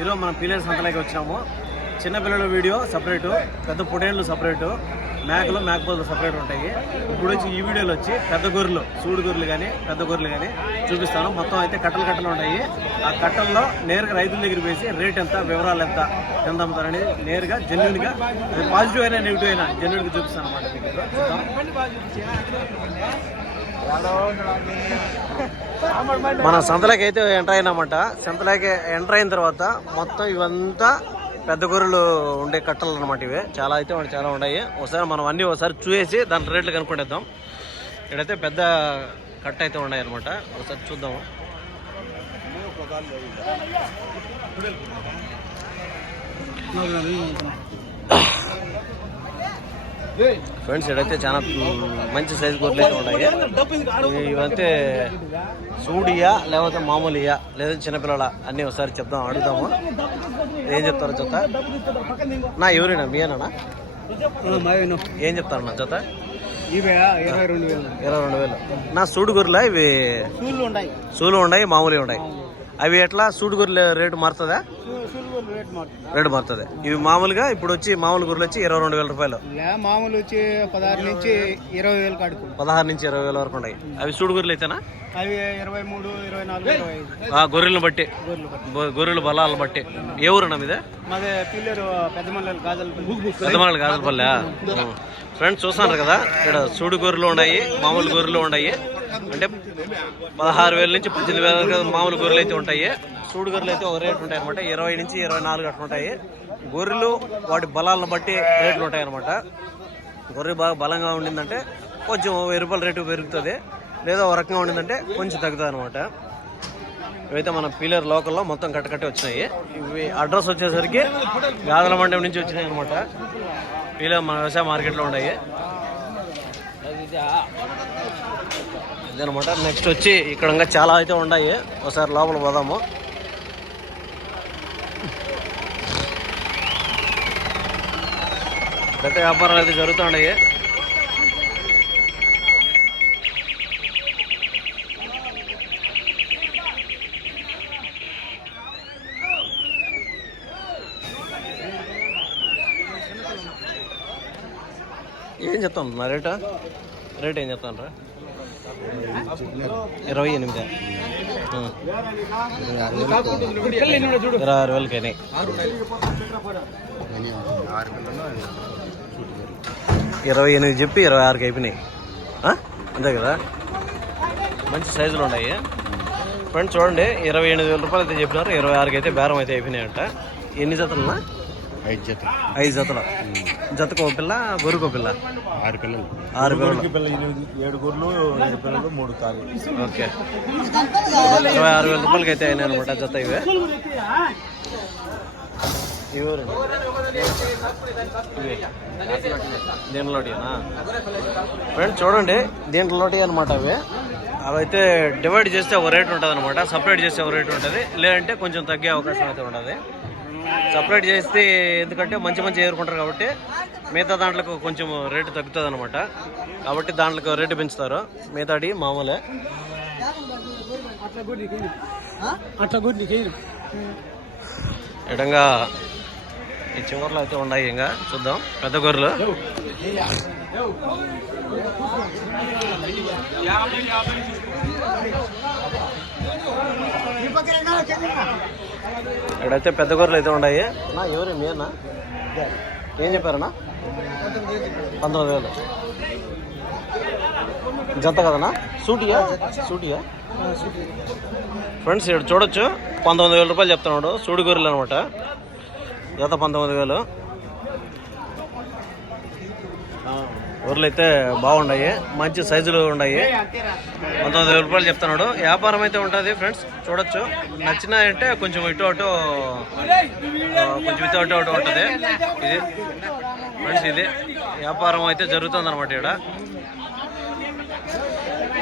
ఈరోజు మనం పీలేరు సంతలోకి వచ్చినాము చిన్నపిల్లల వీడియో సపరేటు పెద్ద పొటేళ్ళు సపరేటు మేకలు మేకపోతులు సపరేట్ ఉంటాయి. ఇప్పుడు వచ్చి ఈ వీడియోలో వచ్చి పెద్ద గొర్రెలు సూడు గొర్రెలు కానీ పెద్ద గొర్రెలు కానీ చూపిస్తాను. మొత్తం అయితే కట్టలు కట్టలు ఉంటాయి. ఆ కట్టల్లో నేరుగా రైతుల దగ్గర వేసి రేట్ ఎంత వివరాలు ఎంత ఎంత అమ్ముతారని నేరుగా జెన్యున్గా పాజిటివ్ అయినా నెగిటివ్ అయినా జెన్యున్గా చూపిస్తాను అనమాట మన సంతలోకి అయితే ఎంటర్ అయినామంట. సంతలోకి ఎంటర్ అయిన తర్వాత మొత్తం ఇవంతా పెద్ద గొర్రెలు ఉండే కట్టలు అనమాట ఇవి. చాలా అయితే చాలా ఉన్నాయి. ఒకసారి మనం అన్నీ ఒకసారి చూసేసి దాని రేట్లు కనుక్కుంటేద్దాం. ఇక్కడైతే పెద్ద కట్ట అయితే ఉన్నాయి అనమాట ఒకసారి చూద్దాము. ఫ్రెండ్స్ ఇక్కడైతే చాలా మంచి సైజు అయితే ఉన్నాయి ఇవంతే సూడియా లేకపోతే మామూలుయా లేదా చిన్నపిల్లల అన్నీ ఒకసారి చెప్దాం అడుగుదాము. ఏం చెప్తారు జత? నా ఎవరైనా మీయేనా ఏం చెప్తారు నా జత? ఇవే ఇరవై రెండు వేలు. నా సూడు గొర్రెలా ఇవి? సూలు ఉన్నాయి మామూలు ఉన్నాయి అవి ఎట్లా? సూడు గొర్రెల రేటు మారుతుందా? రేట్ మారుతుంది. ఇవి మామూలుగా ఇప్పుడు వచ్చి మామూలు గొర్రెలు వచ్చి ఇరవై రెండు వేల రూపాయలు. మామూలు వచ్చి పదహారు నుంచి ఇరవై వేలు కడుకు పదహారు నుంచి ఇరవై వేల వరకు ఉన్నాయి. అవి సూడు గొర్రెలు అయితేనా? అవి ఇరవై మూడు ఇరవై నాలుగు ఆ గొర్రెలను బట్టి. గొర్రెలు బలాలను బట్టి. ఏ ఊరన్నా మీద? మాదే పిల్లలు పెద్ద మల్లెలు గాజలు పెద్దమల్లి కాదలపల్లె ఫ్రెండ్స్ చూస్తున్నారు కదా ఇక్కడ సూడు గొర్రెలు ఉన్నాయి మామూలు గొర్రెలు ఉన్నాయి. అంటే పదహారు వేల నుంచి పద్దెనిమిది వేల మామూలు గొర్రెలు అయితే ఉంటాయి. సూడు గొర్రెలు అయితే ఒక రేట్లు ఉంటాయి అనమాట ఇరవై నుంచి ఇరవై నాలుగు అట్లా ఉంటాయి. గొర్రెలు వాటి బలాలను బట్టి రేట్లు ఉంటాయి అనమాట గొర్రె బాగా బలంగా ఉండిందంటే కొంచెం వెయ్యి రూపాయల రేటు పెరుగుతుంది. లేదా ఒక రకంగా ఉండిందంటే కొంచెం తగ్గుతుంది అనమాట ఇవైతే మన పీలర్ లోకల్లో మొత్తం కట్టకట్టే వచ్చినాయి. ఇవి అడ్రస్ వచ్చేసరికి గాదల మండపం నుంచి వచ్చినాయి అనమాట పీలర్ మన వ్యవసాయ మార్కెట్లో ఉన్నాయి. ఇదనమాట నెక్స్ట్ వచ్చి ఇక్కడ ఇంకా చాలా అయితే ఉన్నాయి. ఒకసారి లోపల పోదాము. పెద్ద వ్యాపారాలు అయితే జరుగుతున్నాయి. ఏం చెప్తాం? నా రేట్? ఏం చెప్తాను రా ఇరవై ఎనిమిది. ఇరవై ఆరు వేలకి అయినాయి. ఇరవై ఎనిమిది చెప్పి ఇరవై ఆరుకి అయిపోయినాయి. అంతే కదా? మంచి సైజులు ఉన్నాయి. ఫ్రెండ్స్ చూడండి ఇరవై ఎనిమిది వేల రూపాయలు అయితే చెప్పినారు ఇరవై ఆరుకి అయితే బేరం అయితే అయిపోయినాయంట. ఎన్ని జతలున్నా? ఐదు జతలు. ఐదు జతలు? జతకు ఒక పిల్ల గొర్రెకు ఒక పిల్ల? ఆరు పిల్లలు. ఆరు పిల్లలు. పిల్ల ఎనిమిది ఏడు గొర్రెలు ఏడు పిల్లలు మూడు కాళ్ళు ఓకే. ఇరవై ఆరు వేల రూపాయలకి అయితే అయినాయి అనమాట జత ఇవే. ఇవే. దీంట్లోటినా ఫ్రెండ్ చూడండి. దీంట్లోటి అనమాట అవి అవైతే డివైడ్ చేస్తే ఒక రేట్ ఉంటుంది అనమాట సపరేట్ చేస్తే ఒక రేట్ ఉంటుంది. లేదంటే కొంచెం తగ్గే అవకాశం అయితే ఉంటుంది. సపరేట్ చేస్తే ఎందుకంటే మంచి మంచి ఏరుకుంటారు కాబట్టి మిగతా దాంట్లకు కొంచెం రేటు తగ్గుతుంది అనమాట కాబట్టి దాంట్లకు రేటు పెంచుతారు. మిగతాడి మామూలే. ఎడంగా ఈ చివర్లో అయితే ఉన్నాయి ఇంకా. చూద్దాం. పెద్ద గొర్రెలు. ఇక్కడైతే పెద్ద గొర్రెలు అయితే ఉన్నాయి. నా ఎవరు? మీనా ఏం చెప్పారన్నా? పంతొమ్మిది వేలు. జంత కదనా సూటియా? సూటియా? ఫ్రెండ్స్ ఇక్కడ చూడొచ్చు. పంతొమ్మిది వేల రూపాయలు చెప్తున్నాడు. సూడి గొర్రెలు అనమాట. జత పంతొమ్మిది వేలు. గొర్రెలు అయితే బాగున్నాయి మంచి సైజులు ఉన్నాయి పంతొమ్మిది రూపాయలు చెప్తున్నాడు. వ్యాపారం అయితే ఉంటుంది ఫ్రెండ్స్ చూడొచ్చు. నచ్చినాయంటే కొంచెం ఇటు అటు కొంచెం ఇటు అటు అటు ఉంటుంది. ఇది ఫ్రెండ్స్ ఇది వ్యాపారం అయితే జరుగుతుంది అనమాట ఇక్కడ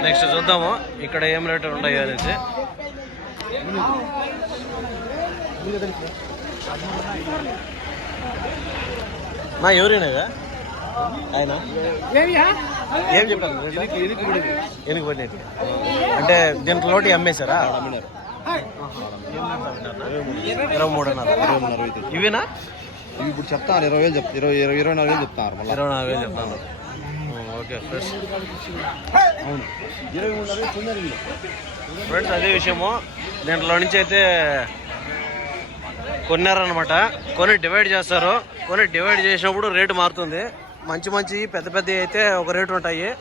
నెక్స్ట్ చూద్దాము ఇక్కడ ఏం రేట్ ఉన్నాయి అనేసి. నా ఎవరైనా ఆయన? ఏం పడినట్టు అంటే దీంట్లోటి అమ్మేశారా ఇరవై మూడున్నర ఇవినా? ఇవి ఇప్పుడు చెప్తాను ఇరవై వేలు చెప్తారు ఇరవై ఇరవై ఇరవై నాలుగు వేలు చెప్తారు మళ్ళీ. ఇరవై నాలుగు వేలు చెప్తాను. Okay friends. అవును. ఇరవై మూడు ఫ్రెండ్స్ అదే విషయము. దీంట్లో నుంచి అయితే కొన్నారనమాట కొని డివైడ్ చేస్తారు. కొని డివైడ్ చేసినప్పుడు రేటు మారుతుంది. మంచి మంచి పెద్ద పెద్ద అయితే ఒక రేటు ఉంటాయి.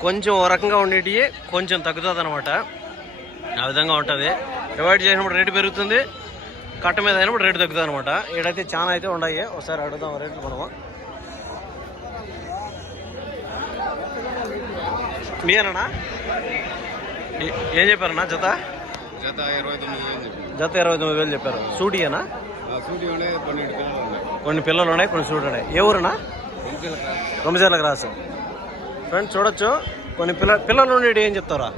కొంచెం ఓ రకంగా ఉండేటివి కొంచెం తగ్గుతుంది అనమాట ఆ విధంగా ఉంటుంది. డివైడ్ చేసినప్పుడు రేటు పెరుగుతుంది. కట్ట మీద అయినప్పుడు రేటు తగ్గుతుంది అనమాట ఈడైతే చాలా అయితే ఉన్నాయి ఒకసారి అడుగుదాం రేట్లు మనము. మీరేనా ఏ- ఏం చెప్పారన్నా? జత? జత ఇరవై తొమ్మిది జత ఇరవై తొమ్మిది వేలు చెప్పారు. సూటియేనా? సూటి ఉన్నాయి పన్నెండు పిల్లలు ఉన్నాయి. కొన్ని పిల్లలు ఉన్నాయి కొన్ని సూటి ఉన్నాయి ఏ ఊరునా రొమ్మిజర్లకు క్రాస్ ఫ్రెండ్స్ చూడొచ్చు. కొన్ని పిల్ల పిల్లలు ఉండేటి ఏం చెప్తారా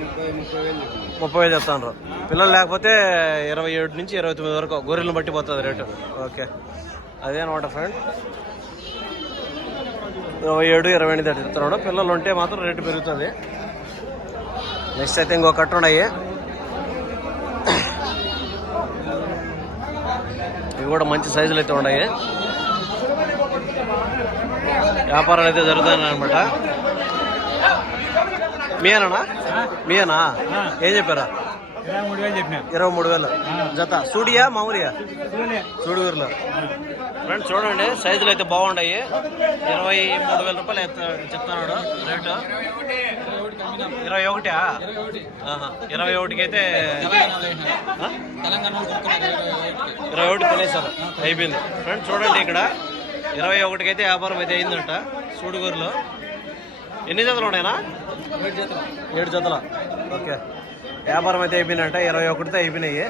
ముప్పై వేలు ముప్పై వేలు చెప్తాను పిల్లలు లేకపోతే ఇరవై ఏడు నుంచి ఇరవై తొమ్మిది వరకు గొర్రెలను బట్టి పోతుంది రేటు. ఓకే. అదే అనమాట ఫ్రెండ్ ఇరవై ఏడు ఇరవై ఎనిమిది అట్లా చెప్తున్నాడు. పిల్లలు ఉంటే మాత్రం రేటు పెరుగుతుంది. నెక్స్ట్ అయితే ఇంకో కట్ట ఉన్నాయి. ఇవి కూడా మంచి సైజులు అయితే ఉన్నాయి. వ్యాపారాలు అయితే జరుగుతున్నాయి అనమాట మీయేనా? మీయేనా ఏం చెప్పారా? ఇరవై మూడు వేలు జత. సూడియా మామూలియా? సూడిగురులో. ఫ్రెండ్స్ చూడండి సైజులు అయితే బాగున్నాయి. ఇరవై మూడు వేల రూపాయలు చెప్తున్నాడు రేటు. ఇరవై ఒకటా. ఇరవై ఒకటికి అయితే? ఇరవై ఒకటి కొనేసారు అయిపోయింది. ఫ్రెండ్స్ చూడండి ఇక్కడ. ఇరవై ఒకటికి అయితే వ్యాపారం అయితే అయిందంట సూడుగూరులో. ఎన్ని జతలు ఉన్నాయనా ఏడు జతలు? ఓకే. వ్యాపారం అయితే అయిపోయినట్ట ఇరవై ఒకటితో అయిపోయినాయి.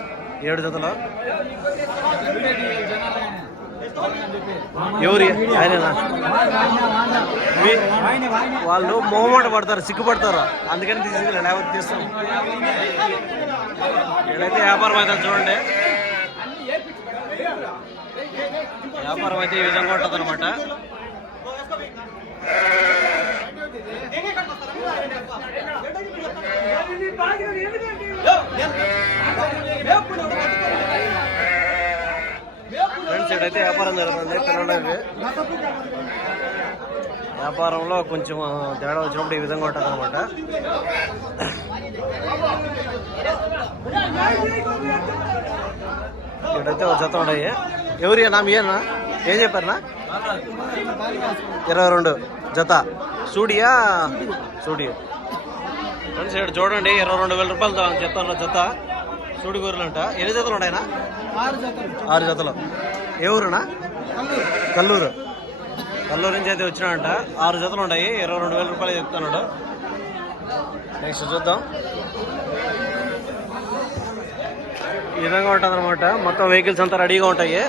ఏడు జతలు. ఎవరి? ఆయననా? వాళ్ళు మొహమాట పడతారు సిగ్గుపడతారు. అందుకని తీసుకెళ్ళి లేకపోతే తీస్తాం ఏడైతే వ్యాపారం అవుతుంది చూడండి. వ్యాపారం అయితే ఈ విధంగా ఉంటుంది అనమాట ఫ్రెండ్స్ ఇక్కడైతే వ్యాపారం జరుగుతుంది. తినడానికి వ్యాపారంలో కొంచెం తేడా వచ్చినప్పుడు ఈ విధంగా ఉంటుంది అనమాట ఇక్కడైతే ఒక జత ఉన్నాయి. ఎవరి నా మీయేనా ఏం చెప్పారనా ఇరవై రెండు. జత. సూడియా? సూడియా. ఫ్రెండ్స్ ఇక్కడ చూడండి ఇరవై రెండు వేల రూపాయలు చెప్తాను జత సూడి గొర్రెలు అంట. ఎన్ని జతలు ఉన్నాయనా ఆరు జతలు. ఆరు జతలు. ఏ ఊరునా కల్లూరు. కల్లూరు నుంచి అయితే వచ్చినాడంట. ఆరు జతలు ఉన్నాయి. ఇరవై రెండు వేల రూపాయలు చెప్తున్నాడు. నెక్స్ట్ చూద్దాం. ఈ విధంగా ఉంటుంది అనమాట మొత్తం వెహికల్స్ అంతా రెడీగా ఉంటాయి.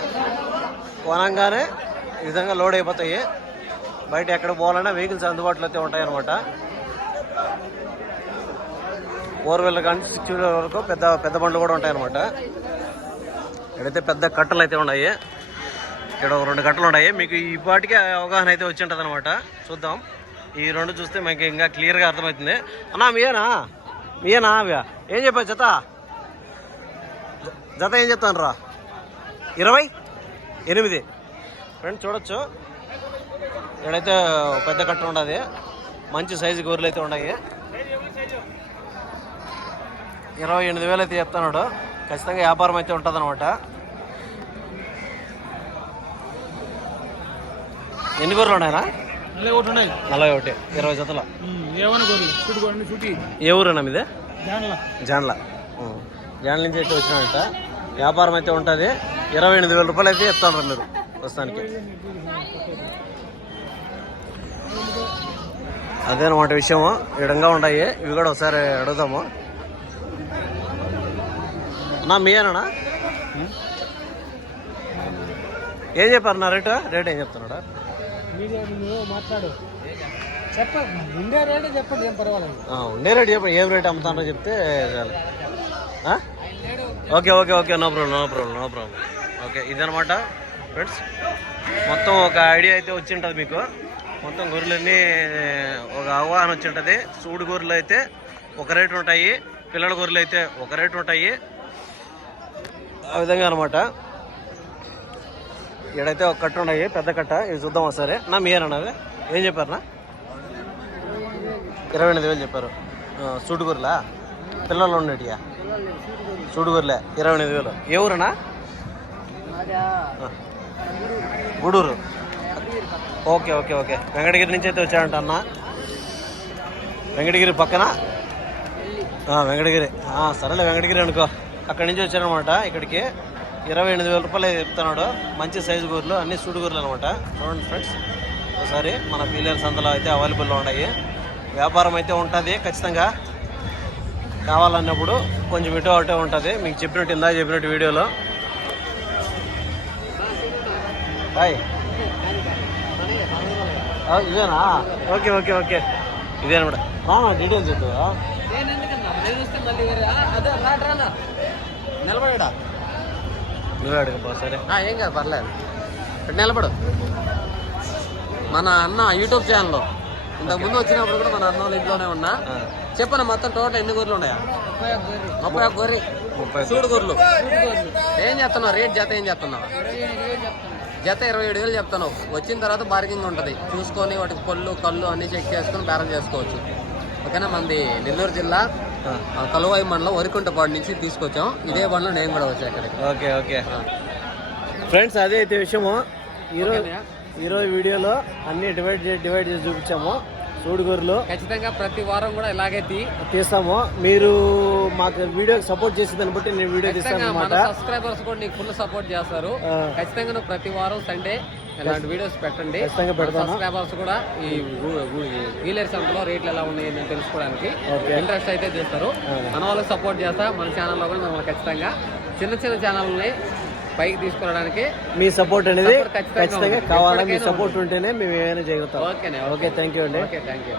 కొనంగానే ఈ విధంగా లోడ్ అయిపోతాయి. బయట ఎక్కడ పోవాలన్నా వెహికల్స్ అందుబాటులో అయితే ఉంటాయన్నమాట. ఫోర్ వీలర్ కానీ సిక్స్ వీలర్ వరకు పెద్ద పెద్ద బండ్లు కూడా ఉంటాయన్నమాట. ఇక్కడైతే పెద్ద కట్టలు అయితే ఉన్నాయి. ఇక్కడ ఒక రెండు కట్టలు ఉన్నాయి. మీకు ఇప్పటికే అవగాహన అయితే వచ్చి ఉంటుంది అనమాట చూద్దాం. ఈ రెండు చూస్తే మీకు ఇంకా క్లియర్గా అర్థమవుతుంది. అన్నా మీయేనా? మీయేనా ఏం చెప్పావు చెత్త జత ఏం చెప్తాను రా ఇరవై? ఎనిమిది? ఫ్రెండ్ చూడొచ్చు. ఇక్కడైతే పెద్ద కట్ట ఉండదు. మంచి సైజు గొర్రెలు అయితే ఉన్నాయి. ఇరవై ఎనిమిది వేలు అయితే చెప్తున్నాడు. ఖచ్చితంగా వ్యాపారం అయితే ఉంటుంది అనమాట ఎన్ని గొర్రెలు ఉన్నాయనా మళ్ళీ ఒకటి ఉన్నాయి. నలభై ఒకటి. ఇరవై జతల. ఏ ఊరేనా మీదే? జాన్ల. జాన్ల నుంచి అయితే వచ్చినాడంట. వ్యాపారం అయితే ఉంటుంది. ఇరవై ఎనిమిది వేల రూపాయలు అయితే చెప్తాను మీరు ప్రస్తుతానికి. అదేనమాట విషయము. విధంగా ఉన్నాయి. ఇవి కూడా ఒకసారి అడుగుదాము. అన్నా మీయేనా ఏం చెప్పారు నా రేటు? రేట్ ఏం చెప్తున్నాడా? మాట్లాడు చెప్ప ఉండే రేటే చెప్పండి ఏం పర్వాలేదు. ఉండే రేట్ చెప్ప ఏం రేట్ అమ్ముతానో చెప్తే చాలు? Okay okay okay no problem no problem no problem okay ఇదనమాట ఫ్రెండ్స్ మొత్తం ఒక ఐడియా అయితే వచ్చి ఉంటుంది మీకు. మొత్తం గొర్రెలన్నీ ఒక అవగాహన వచ్చి ఉంటుంది సూడు గొర్రెలు అయితే ఒక రేటు ఉంటాయి. పిల్లల గొర్రెలు అయితే ఒక రేటు ఉంటాయి. ఆ విధంగా అనమాట ఇక్కడైతే ఒక కట్ట ఉన్నాయి పెద్ద కట్ట. ఇవి చూద్దాం ఒకసారి. నా మీరేనా ఏం చెప్పారనా ఇరవై ఎనిమిది వేలు చెప్పారు. ఆ, సూటు గొర్రెలా? పిల్లలు ఉండేటియా? సూడు గొర్రెలే ఇరవై ఎనిమిది వేలు. ఏ ఊరనా. Gudur. Okay okay okay. Venkatagiri నుంచి అయితే వచ్చాడంట అన్న వెంకటగిరి పక్కన? వెంకటగిరి. సరేలే వెంకటగిరి అనుకో. అక్కడి నుంచి వచ్చారనమాట ఇక్కడికి. ఇరవై ఎనిమిది వేల రూపాయలు చెప్తున్నాడు. మంచి సైజు గూర్లు అన్ని సూడు గూర్లు అనమాట. చూడండి ఫ్రెండ్స్ ఒకసారి మన పీలేరు సంతలో అయితే అవైలబుల్లో ఉన్నాయి. వ్యాపారం అయితే ఉంటుంది ఖచ్చితంగా. కావాలన్నప్పుడు కొంచెం ఇటు అటే ఉంటుంది. మీకు చెప్పినట్టు ఇందా చెప్పినట్టు వీడియోలో. ఆ, ఇదేనా? Okay okay okay. ఇదే అనమాట డీటెయిల్స్ చెప్పు. నిలబడా నువ్వే అడగపో సరే. ఏం కాదు పర్లేదు. ఇక్కడ నిలబడు. మన అన్న యూట్యూబ్ ఛానల్లో. ఇంతకు ముందు వచ్చినప్పుడు కూడా మన అన్న వాళ్ళ ఇంట్లోనే ఉన్నా. ఆ, చెప్పన్న మొత్తం టోటల్ ఎన్ని గొర్రెలు ఉన్నాయా? ముప్పై ఒక్క గొర్రె. చూడు గొర్రెలు. ఏం చెప్తున్నావు రేట్ జత ఏం చెప్తున్నావు జత ఇరవై ఏడు వేలు చెప్తాను వచ్చిన తర్వాత బార్గింగ్ ఉంటుంది. చూసుకొని వాటికి పళ్ళు కళ్ళు అన్ని చెక్ చేసుకొని బేరం చేసుకోవచ్చు. ఓకేనా మంది నెల్లూరు జిల్లా కలువాయి మండలం వరికుంటపాడు నుంచి తీసుకొచ్చాం. ఇదే బండ్లో నేను కూడా వచ్చా ఓకే ఓకే. ఫ్రెండ్స్ అదే అయితే విషయము. ఈరోజు ఈరోజు వీడియోలో అన్ని డివైడ్ చేసి డివైడ్ చేసి చూపించాము. సూడుగూరులు ఖచ్చితంగా ప్రతి వారం కూడా ఇలాగే తీస్తాము. మీరు మాకు వీడియోకి సపోర్ట్ చేసే దాన్ని బట్టి నేను వీడియో తీస్తాను అనమాట సబ్స్క్రైబర్స్ కూడా నీకు ఫుల్ సపోర్ట్ చేస్తారు. ఖచ్చితంగా నువ్వు ప్రతి వారం సండే ఇలాంటి వీడియోస్ పెట్టండి. సబ్స్క్రైబర్స్ కూడా ఈ వీలర్ సంతలో రేట్లు ఎలా ఉన్నాయి అని తెలుసుకోవడానికి. ఇంట్రెస్ట్ అయితే చేస్తారు. మన వాళ్ళకి సపోర్ట్ చేస్తా. మన ఛానల్లో కూడా మిమ్మల్ని ఖచ్చితంగా చిన్న చిన్న ఛానల్ని పైకి తీసుకురావడానికి మీ సపోర్ట్ అనేది ఖచ్చితంగా. కావాలా? మీ సపోర్ట్ ఉంటేనే మేము ఏమైనా చేయగలుగుతాం. ఓకే. థ్యాంక్ యూ అండి. Okay thank you